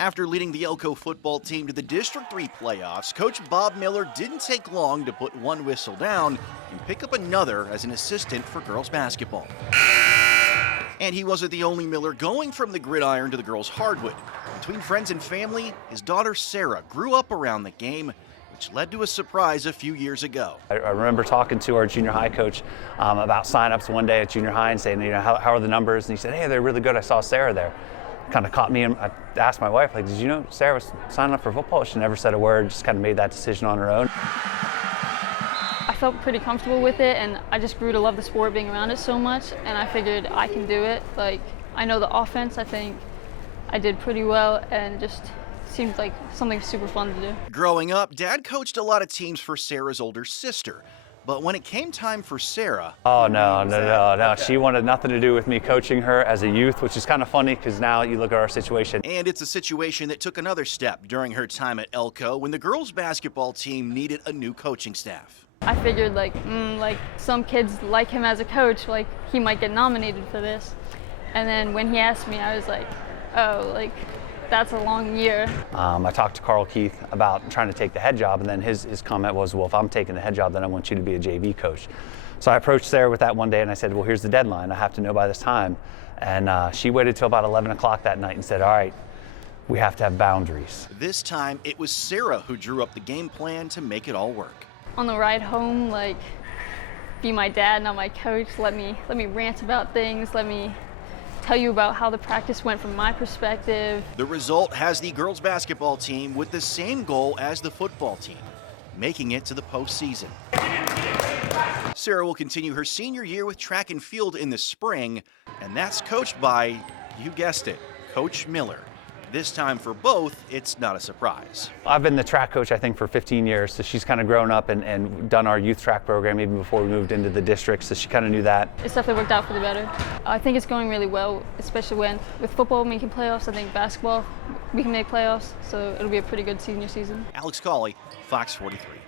After leading the ELCO football team to the District 3 playoffs, Coach Bob Miller didn't take long to put one whistle down and pick up another as an assistant for girls basketball. And he wasn't the only Miller going from the gridiron to the girls' hardwood. Between friends and family, his daughter Sarah grew up around the game, which led to a surprise a few years ago. I remember talking to our junior high coach about sign-ups one day at junior high and saying, how are the numbers? And he said, hey, they're really good. I saw Sarah there. Kind of caught me, and I asked my wife, like, did you know Sarah was signing up for football? She never said a word, just kind of made that decision on her own. I felt pretty comfortable with it, and I just grew to love the sport, being around it so much, and I figured I can do it. Like, I know the offense, I think I did pretty well, and it just seemed like something super fun to do. Growing up, Dad coached a lot of teams for Sarah's older sister. But when it came time for Sarah... Oh, no. She wanted nothing to do with me coaching her as a youth, which is kind of funny because now you look at our situation. And it's a situation that took another step during her time at ELCO when the girls' basketball team needed a new coaching staff. I figured, like some kids like him as a coach, like he might get nominated for this. And then when he asked me, I was like, oh, like, that's a long year. I talked to Carl Keith about trying to take the head job, and then his comment was, well, if I'm taking the head job, then I want you to be a JV coach. So I approached Sarah with that one day, and I said, well, here's the deadline. I have to know by this time. And she waited till about 11 o'clock that night and said, all right, we have to have boundaries. This time, it was Sarah who drew up the game plan to make it all work. On the ride home, like, be my dad, not my coach. Let me rant about things. Let me tell you about how the practice went from my perspective. The result has the girls basketball team with the same goal as the football team, making it to the postseason. Sarah will continue her senior year with track and field in the spring, and that's coached by, you guessed it, Coach Miller. This time for both, it's not a surprise. I've been the track coach, I think, for 15 years, so she's kind of grown up and done our youth track program even before we moved into the district, so she kind of knew that. It's definitely worked out for the better. I think it's going really well, especially when with football making playoffs. I think basketball, we can make playoffs, so it'll be a pretty good senior season. Alex Cawley, Fox 43.